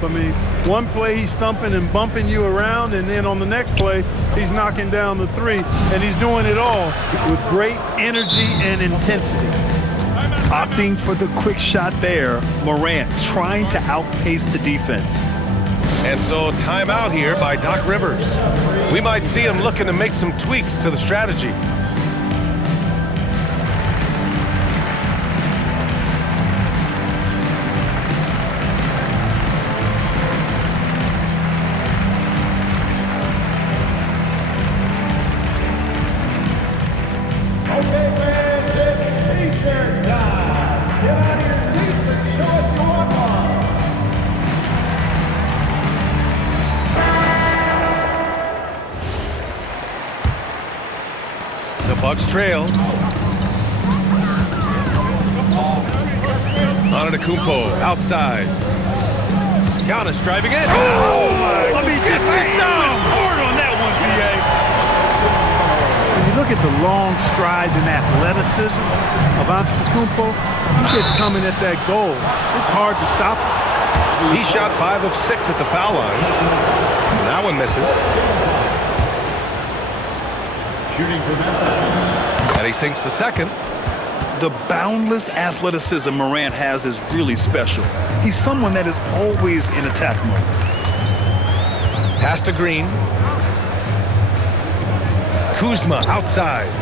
I mean, one play he's stumping and bumping you around, and then on the next play, he's knocking down the three, and he's doing it all with great energy and intensity. Opting for the quick shot there, Morant trying to outpace the defense. And so timeout here by Doc Rivers. We might see him looking to make some tweaks to the strategy. The Bucks trail. Antetokounmpo outside. Giannis driving in. Oh my! I mean, just hard on that one, BA. When you look at the long strides and athleticism of Antetokounmpo, he gets coming at that goal. It's hard to stop him. He shot 5 of 6 at the foul line. That one misses. And he sinks the second. The boundless athleticism Morant has is really special. He's someone that is always in attack mode. Pass to Green. Kuzma outside.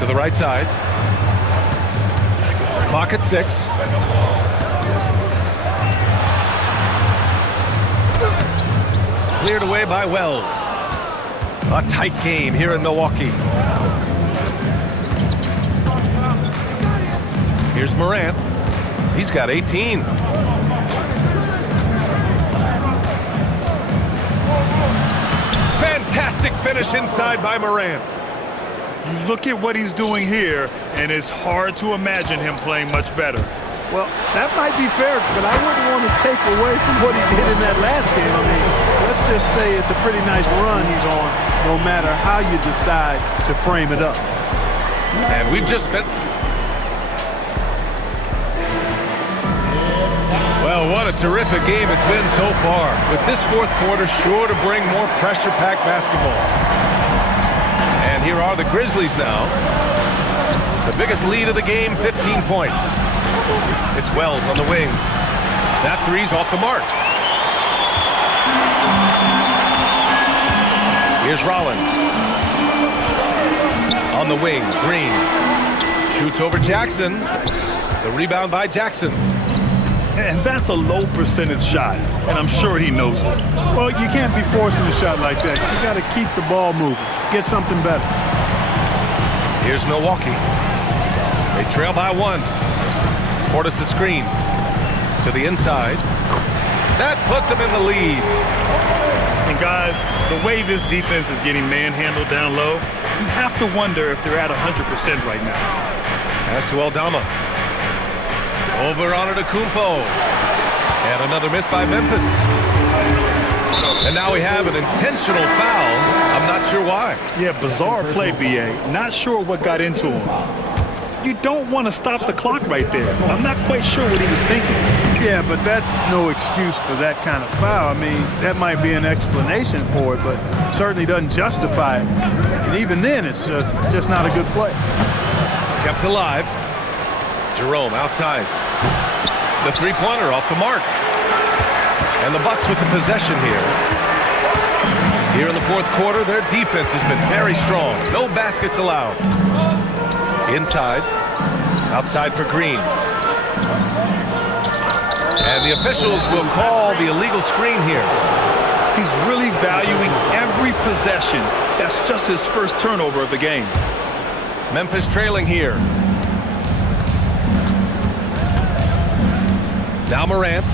To the right side. Clock at 6. Cleared away by Wells. A tight game here in Milwaukee. Here's Morant. He's got 18. Fantastic finish inside by Morant. You look at what he's doing here, and it's hard to imagine him playing much better. Well, that might be fair, but I wouldn't want to take away from what he did in that last game. I mean, let's just say it's a pretty nice run he's on, no matter how you decide to frame it up. And we've just spent... Well, what a terrific game it's been so far. With this fourth quarter sure to bring more pressure-packed basketball. And here are the Grizzlies now. The biggest lead of the game, 15 points. It's Wells on the wing. That three's off the mark. Here's Rollins. On the wing, Green. Shoots over Jackson. The rebound by Jackson. And that's a low percentage shot, and I'm sure he knows it. Well, you can't be forcing a shot like that. You got to keep the ball moving. Get something better. Here's Milwaukee. They trail by 1. Portis' screen to the inside. That puts him in the lead. And guys, the way this defense is getting manhandled down low, you have to wonder if they're at 100% right now. Pass to Aldama. Over Antetokounmpo. And another miss by Memphis. And now we have an intentional foul. I'm not sure why. Yeah, bizarre play, BA. Not sure what got into him. You don't want to stop the clock right there. I'm not quite sure what he was thinking. Yeah, but that's no excuse for that kind of foul. I mean, that might be an explanation for it, but certainly doesn't justify it. And even then, it's just not a good play. Kept alive. Jerome outside. The three-pointer off the mark. And the Bucks with the possession here. Here in the fourth quarter, their defense has been very strong. No baskets allowed. Inside. Outside for Green. And the officials will call the illegal screen here. He's really valuing every possession. That's just his first turnover of the game. Memphis trailing here. Now Morant.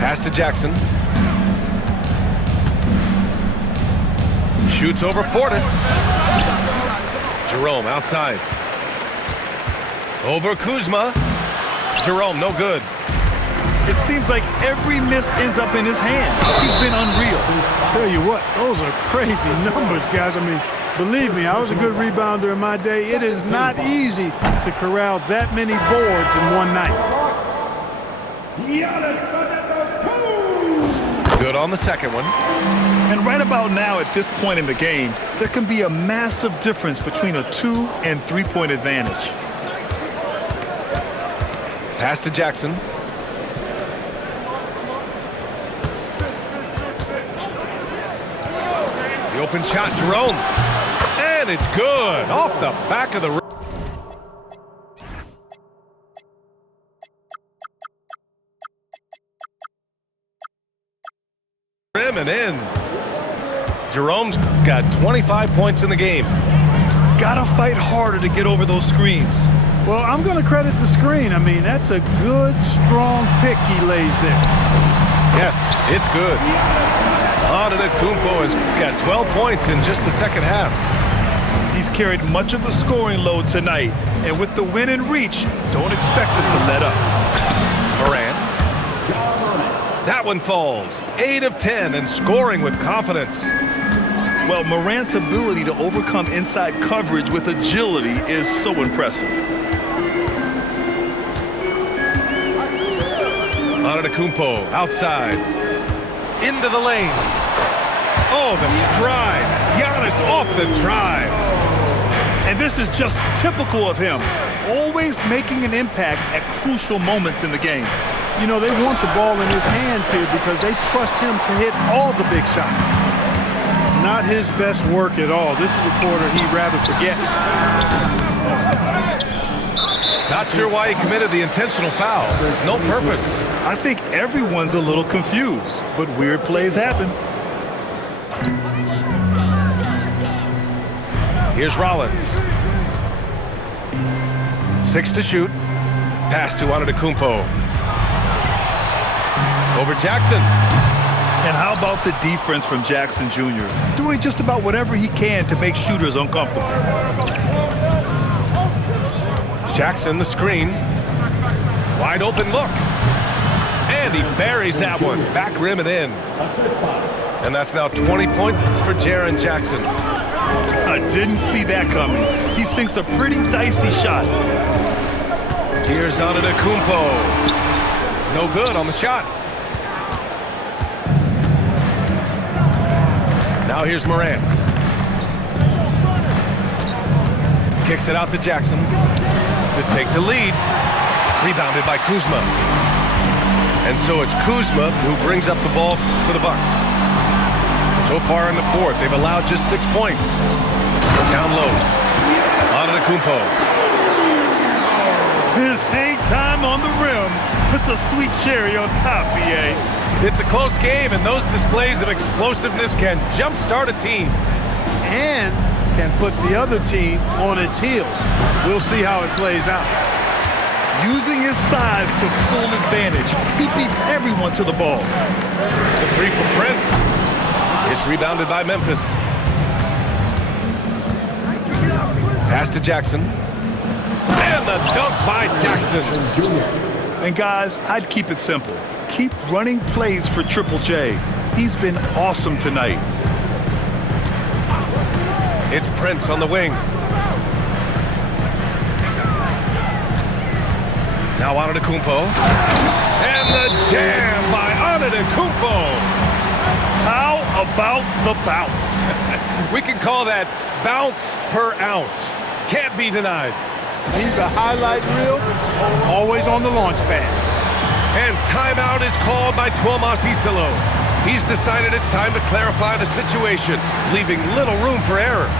Pass to Jackson. Shoots over Portis. Jerome outside. Over Kuzma. Jerome, no good. It seems like every miss ends up in his hands. He's been unreal. Tell you what, those are crazy numbers, guys. I mean, believe me, I was a good rebounder in my day. It is not easy to corral that many boards in one night. Good on the second one. And right about now, at this point in the game, there can be a massive difference between a 2- and 3-point advantage. Pass to Jackson. The open shot, Jerome. And it's good. Off the back of the rim. And in. Jerome's got 25 points in the game. Gotta fight harder to get over those screens. Well, I'm going to credit the screen. I mean, that's a good, strong pick he lays there. Yes, it's good. Antetokounmpo has got 12 points in just the second half. He's carried much of the scoring load tonight, and with the win in reach, don't expect him to let up. Morant. That one falls. 8 of 10 and scoring with confidence. Well, Morant's ability to overcome inside coverage with agility is so impressive. Antetokounmpo outside. Into the lane. Oh, the stride. Giannis off the drive. And this is just typical of him, always making an impact at crucial moments in the game. You know, they want the ball in his hands here because they trust him to hit all the big shots. Not his best work at all. This is a quarter he'd rather forget. Not sure why he committed the intentional foul. No purpose. I think everyone's a little confused, but weird plays happen. Here's Rollins. 6 to shoot. Pass to Antetokounmpo. Over Jackson. And how about the defense from Jackson Jr., doing just about whatever he can to make shooters uncomfortable. Jackson, the screen. Wide open look. And he buries that one. Back rim and in. And that's now 20 points for Jaren Jackson. I didn't see that coming. He sinks a pretty dicey shot. Here's Antetokounmpo. No good on the shot. Now here's Morant. Kicks it out to Jackson to take the lead. Rebounded by Kuzma. And so it's Kuzma who brings up the ball for the Bucks. So far in the fourth, they've allowed just 6 points. Down low. Antetokounmpo. His hang time on the rim puts a sweet cherry on top, BA. It's a close game, and those displays of explosiveness can jumpstart a team. And can put the other team on its heels. We'll see how it plays out. Using his size to full advantage, he beats everyone to the ball. The three for Prince. It's rebounded by Memphis. Pass to Jackson. And the dunk by Jackson. And guys, I'd keep it simple. Keep running plays for Triple J. He's been awesome tonight. It's Prince on the wing. Now Antetokounmpo. And the jam by Antetokounmpo. How about the bounce? We can call that bounce per ounce. Can't be denied. He's a highlight reel, always on the launch pad. And timeout is called by Tuomas Isalo. He's decided it's time to clarify the situation, leaving little room for error.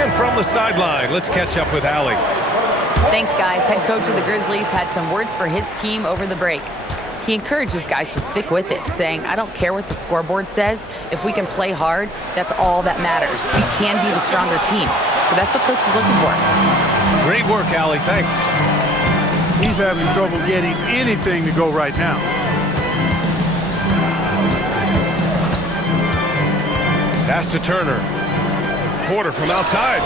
And from the sideline, let's catch up with Allie. Thanks, guys. Head coach of the Grizzlies had some words for his team over the break. He encourages guys to stick with it, saying, I don't care what the scoreboard says. If we can play hard, that's all that matters. We can be the stronger team. So that's what coach is looking for. Great work, Allie. Thanks. He's having trouble getting anything to go right now. Pass to Turner. Porter from outside.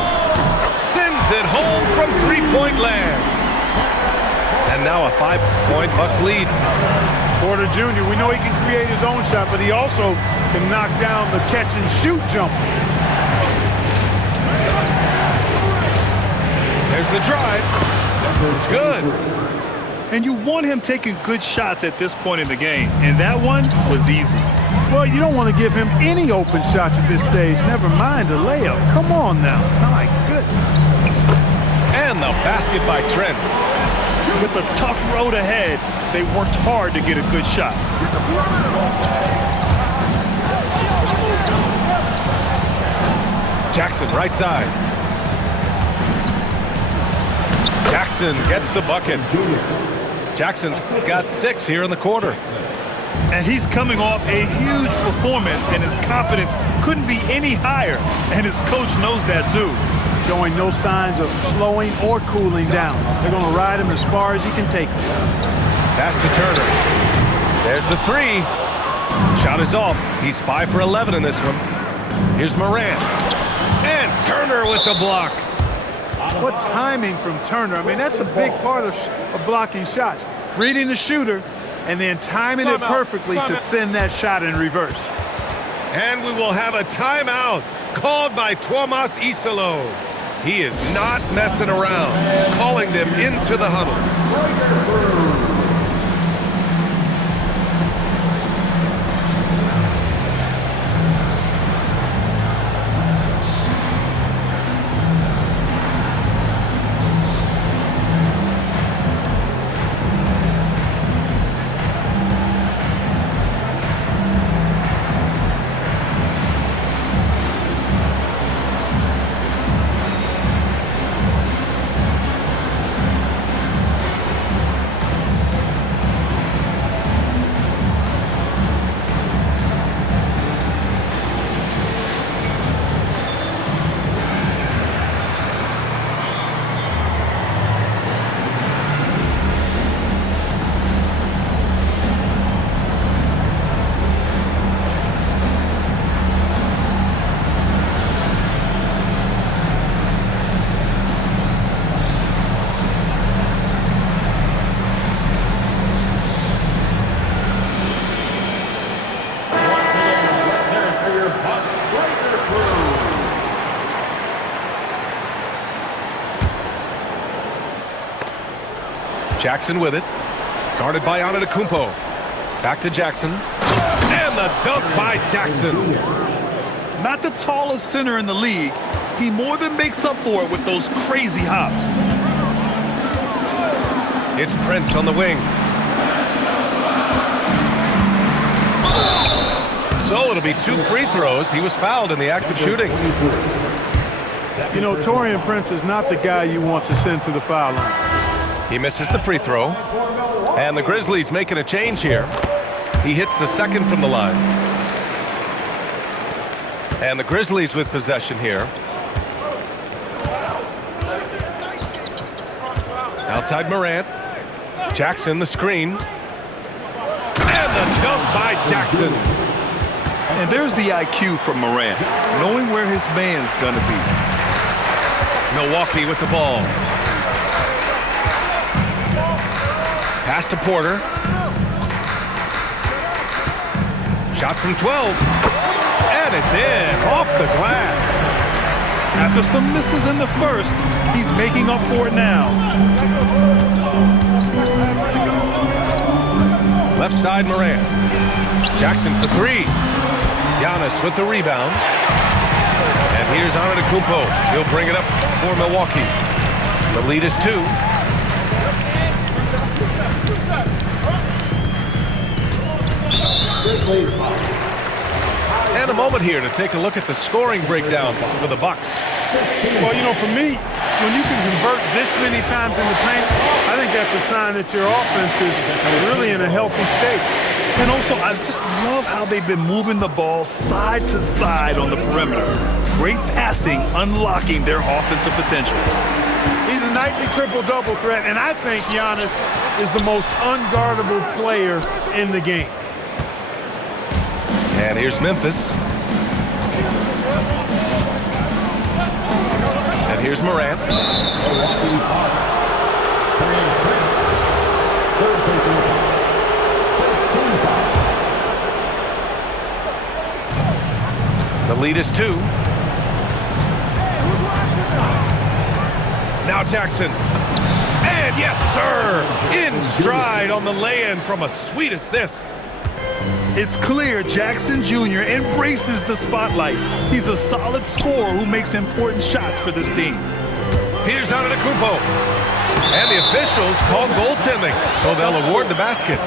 Sends it home from three-point land. And now a 5-point Bucks lead. Porter Jr., we know he can create his own shot, but he also can knock down the catch-and-shoot jumper. There's the drive. It's good. And you want him taking good shots at this point in the game. And that one was easy. Well, you don't want to give him any open shots at this stage. Never mind a layup. Come on now. My goodness. And the basket by Trent. With a tough road ahead, they worked hard to get a good shot. Jackson, right side. Jackson gets the bucket. Jackson's got 6 here in the quarter. And he's coming off a huge performance, and his confidence couldn't be any higher. And his coach knows that too. Showing no signs of slowing or cooling down. They're going to ride him as far as he can take him. Pass to Turner. There's the 3. Shot is off. He's 5 for 11 in this one. Here's Morant. And Turner with the block. What timing from Turner. I mean, that's a big part of blocking shots. Reading the shooter and then timing it perfectly to send that shot in reverse. And we will have a timeout called by Tuomas Isalo. He is not messing around, calling them into the huddle. Jackson with it. Guarded by Antetokounmpo. Back to Jackson. And the dunk by Jackson. Not the tallest center in the league. He more than makes up for it with those crazy hops. It's Prince on the wing. So it'll be 2 free throws. He was fouled in the act of shooting. You know, Taurean Prince is not the guy you want to send to the foul line. He misses the free throw. And the Grizzlies making a change here. He hits the second from the line. And the Grizzlies with possession here. Outside Morant. Jackson the screen. And the dunk by Jackson. And there's the IQ from Morant, knowing where his man's going to be. Milwaukee with the ball. Pass to Porter. Shot from 12. And it's in, off the glass. After some misses in the first, he's making up for it now. Left side Morant. Jackson for 3. Giannis with the rebound. And here's Antetokounmpo. He'll bring it up for Milwaukee. The lead is 2. And a moment here to take a look at the scoring breakdown for the Bucks. Well, you know, for me, when you can convert this many times in the paint, I think that's a sign that your offense is really in a healthy state. And also, I just love how they've been moving the ball side to side on the perimeter. Great passing, unlocking their offensive potential. He's a nightly triple-double threat, and I think Giannis is the most unguardable player in the game. And here's Memphis. And here's Morant. The lead is 2. Now Jackson. And And yes, sir, in stride on the lay-in from a sweet assist. It's clear Jackson Jr. embraces the spotlight. He's a solid scorer who makes important shots for this team. Here's Antetokounmpo. And the officials call goaltending, so they'll award the basket.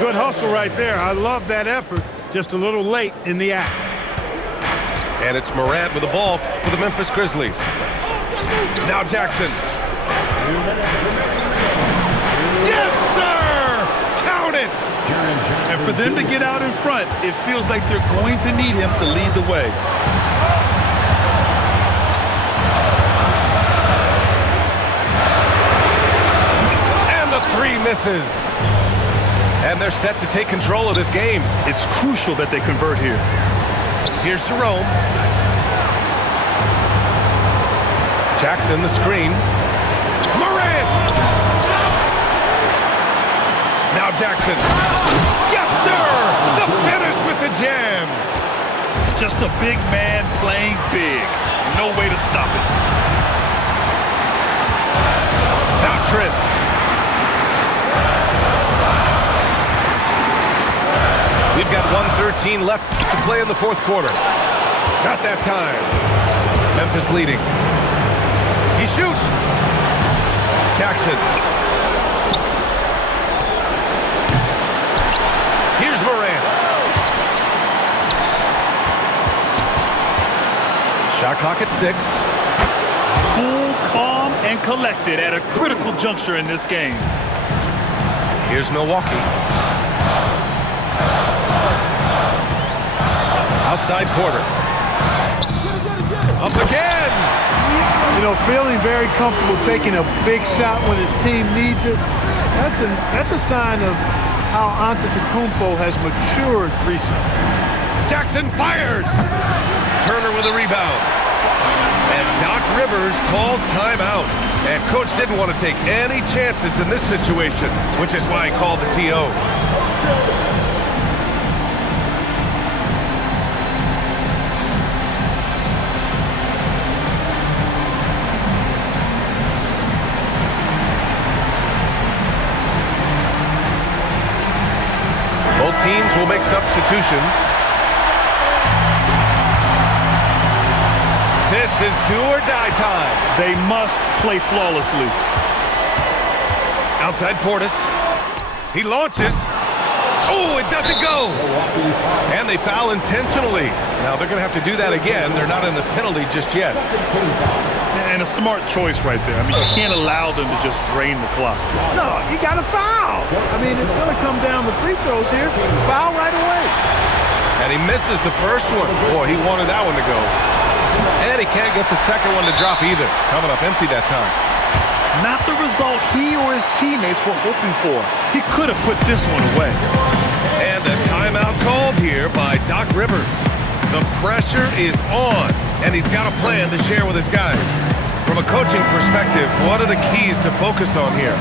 Good hustle right there. I love that effort. Just a little late in the act. And it's Morant with the ball for the Memphis Grizzlies. Now Jackson. Yes, sir! Count it! And for them to get out in front, it feels like they're going to need him to lead the way. And the three misses. And they're set to take control of this game. It's crucial that they convert here. Here's Jerome. Jackson, the screen. Morant! Now Jackson. Yes, sir! The finish with the jam. Just a big man playing big. No way to stop it. Now Trent. We've got 1:13 left to play in the fourth quarter. Not that time. Memphis leading. He shoots. Jackson. Here's Morant. Shot clock at 6. Cool, calm, and collected at a critical juncture in this game. Here's Milwaukee. Outside quarter. Up again. You know, feeling very comfortable taking a big shot when his team needs it. That's a sign of how Antetokounmpo has matured recently. Jackson fires. Turner with a rebound. And Doc Rivers calls timeout. And coach didn't want to take any chances in this situation, which is why he called the TO. Both teams will make substitutions. This is do or die time. They must play flawlessly. Outside Portis. He launches. Oh, it doesn't go. And they foul intentionally. Now they're going to have to do that again. They're not in the penalty just yet. And a smart choice right there. I mean, you can't allow them to just drain the clock. No, you got to foul. I mean, it's going to come down to free throws here. Foul right away. And he misses the first one. Boy, he wanted that one to go. And he can't get the second one to drop either. Coming up empty that time. Not the result he or his teammates were hoping for. He could have put this one away. And the timeout called here by Doc Rivers. The pressure is on, and he's got a plan to share with his guys. From a coaching perspective, what are the keys to focus on here?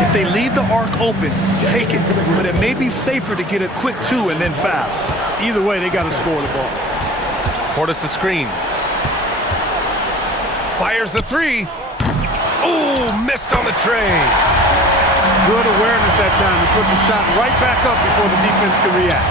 If they leave the arc open, take it. But it may be safer to get a quick 2 and then foul. Either way, they got to score the ball. Portis the screen. Fires the 3. Oh, missed on the tray. Good awareness that time to put the shot right back up before the defense can react.